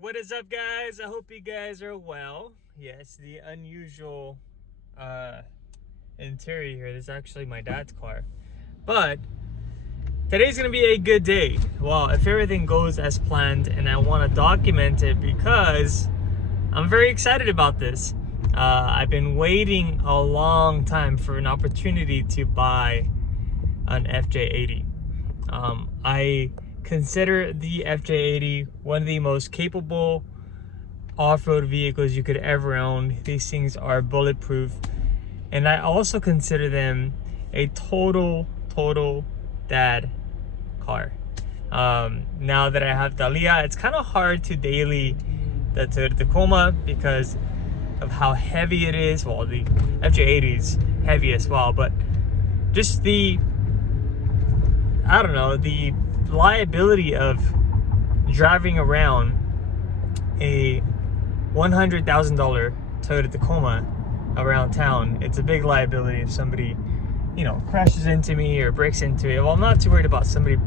What is up, guys? I hope you guys are well. Yes, the unusual interior here. This is actually my dad's car. But today's gonna be a good day. Well, if everything goes as planned, and I want to document it because I'm very excited about this. I've been waiting a long time for an opportunity to buy an FJ80. I consider the FJ80 one of the most capable off-road vehicles you could ever own. These things are bulletproof, and I also consider them a total dad car. Now that I have Dalia, it's kind of hard to daily the Toyota Tacoma because of how heavy it is. Well, the FJ80 is heavy as well, but just the, I don't know, the liability of driving around a $100,000 Toyota Tacoma around town. It's a big liability if somebody, you know, crashes into me or breaks into it. Well, I'm not too worried about somebody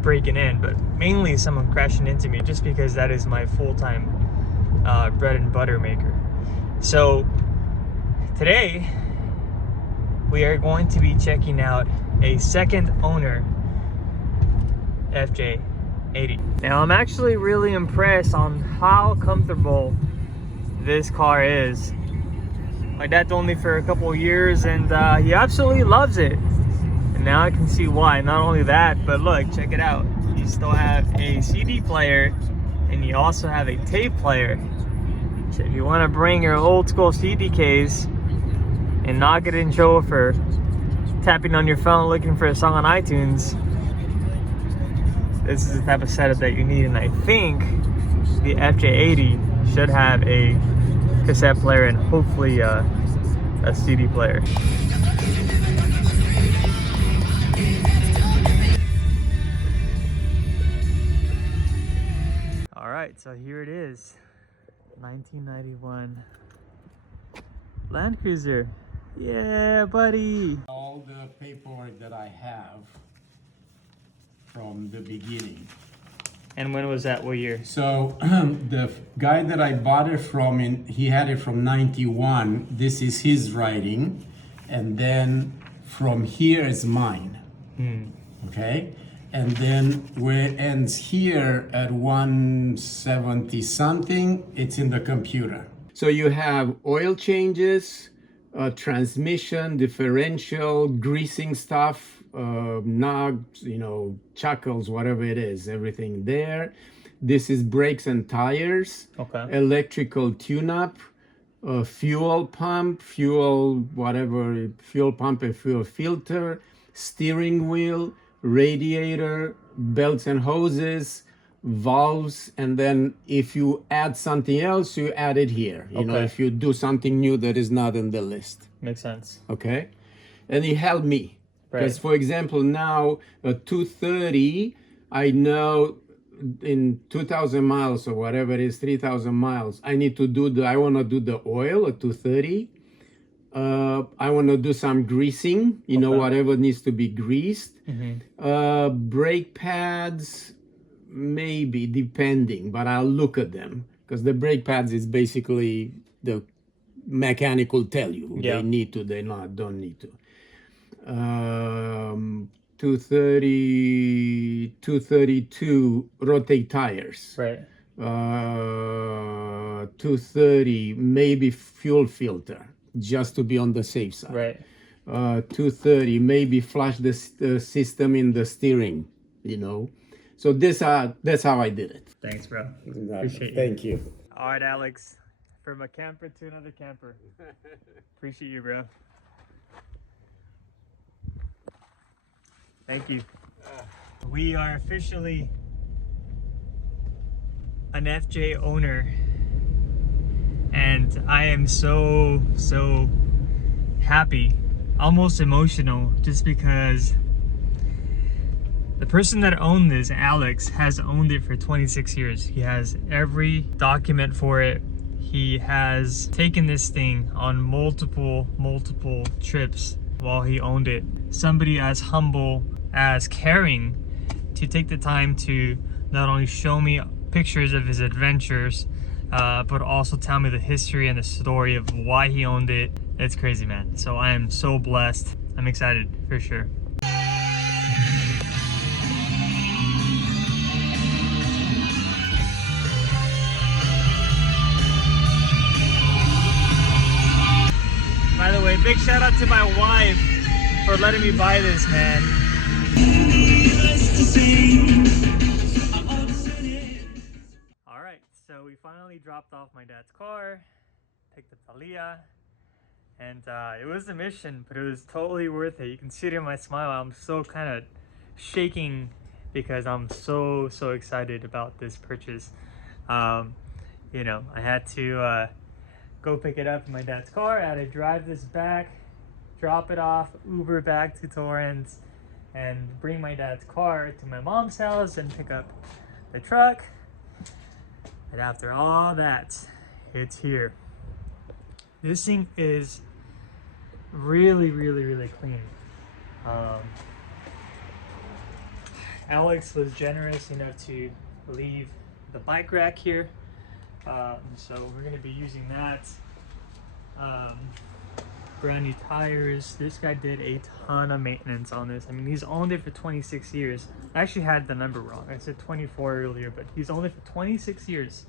breaking in, but mainly someone crashing into me, just because that is my full-time bread and butter maker. So today we are going to be checking out a second owner FJ80. Now I'm actually really impressed on how comfortable this car is. My dad owned it for a couple of years, and he absolutely loves it. And now I can see why. Not only that, but look, check it out. You still have a CD player, and you also have a tape player. So if you want to bring your old school CD case and not get in trouble for tapping on your phone looking for a song on iTunes, this is the type of setup that you need. And I think the FJ80 should have a cassette player and hopefully a CD player. All right, so here it is, 1991 Land Cruiser. Yeah, buddy. All the paperwork that I have from the beginning. And when was that? What year? So the guy that I bought it from, he had it from 91. This is his writing. And then from here is mine. Okay? And then where it ends here at 170 something, it's in the computer. So you have oil changes, transmission, differential, greasing stuff, knobs, you know, chuckles, whatever it is, everything there. This is brakes and tires. Okay. Electrical tune-up, fuel pump, fuel whatever, fuel pump and fuel filter, steering wheel, radiator, belts and hoses, valves, and then if you add something else, you add it here. You know, if you do something new that is not in the list. Makes sense. Okay. And it helped me. Because, for example, now a 230, I know in 2,000 miles or whatever it is, 3,000 miles, I need to do I want to do the oil at 230. I want to do some greasing, you know, whatever needs to be greased. Brake pads, maybe, depending, but I'll look at them. Because the brake pads is basically the mechanical tell you. They need to, they not, don't need to. 230, 232 rotate tires. Right. 230 maybe fuel filter, just to be on the safe side. Right. 230 maybe flush the system in the steering, you know. So that's how I did it. Thanks, bro. Appreciate you. Thank you. All right, Alex. From a camper to another camper. Appreciate you, bro. Thank you. We are officially an FJ owner, and I am so happy, almost emotional, just because the person that owned this, Alex, has owned it for 26 years. He has every document for it. He has taken this thing on multiple trips while he owned it. Somebody as humble, as caring, to take the time to not only show me pictures of his adventures, but also tell me the history and the story of why he owned it. It's crazy, man. So I am so blessed. I'm excited for sure. By the way, big shout out to my wife for letting me buy this, man. Alright, so we finally dropped off my dad's car, picked up Talia, and it was a mission, but it was totally worth it. You can see it in my smile. I'm so kind of shaking because I'm so excited about this purchase. You know, I had to go pick it up in my dad's car. I had to drive this back, drop it off, Uber back to Torrance, and bring my dad's car to my mom's house and pick up the truck. And after all that, it's here. This thing is really clean. Alex was generous enough to leave the bike rack here. So we're going to be using that. Brand new tires. This guy did a ton of maintenance on this. I mean, he's owned it for 26 years. I actually had the number wrong. I said 24 earlier, but he's owned it for 26 years.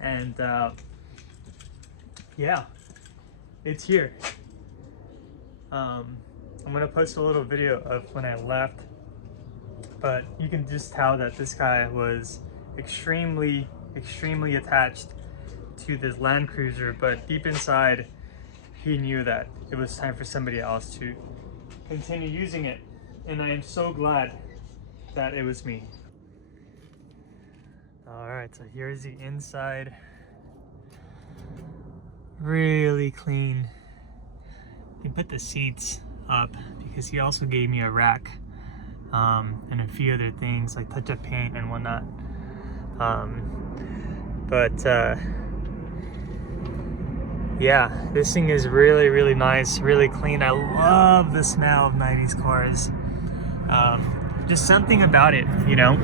And yeah, it's here. I'm gonna post a little video of when I left, but you can just tell that this guy was extremely attached to this Land Cruiser, but deep inside he knew that it was time for somebody else to continue using it, and I am so glad that it was me. All right, so here's the inside. Really clean. He put the seats up because he also gave me a rack and a few other things like touch-up paint and whatnot. Yeah, this thing is really nice, really clean. I love the smell of 90s cars. Just something about it, you know?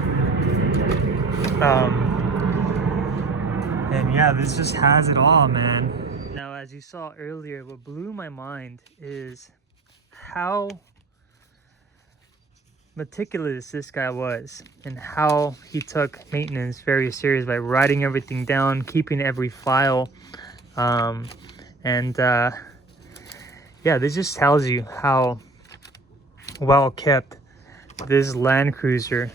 And yeah, this just has it all, man. Now, as you saw earlier, what blew my mind is how meticulous this guy was and how he took maintenance very serious by writing everything down, keeping every file. Yeah, this just tells you how well kept this Land Cruiser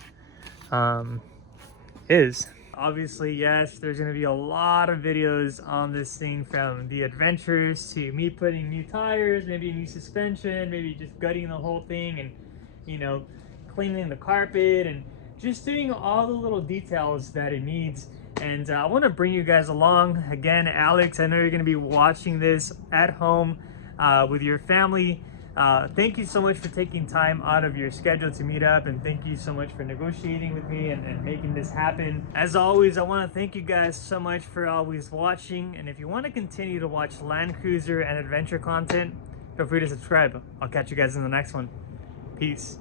is. Obviously, yes, there's going to be a lot of videos on this thing, from the adventures to me putting new tires, maybe a new suspension, maybe just gutting the whole thing and, you know, cleaning the carpet and just doing all the little details that it needs. And I want to bring you guys along. Again, Alex, I know you're going to be watching this at home with your family. Thank you so much for taking time out of your schedule to meet up, and thank you so much for negotiating with me and making this happen. As always, I want to thank you guys so much for always watching, and if you want to continue to watch Land Cruiser and adventure content, feel free to subscribe. I'll catch you guys in the next one. Peace.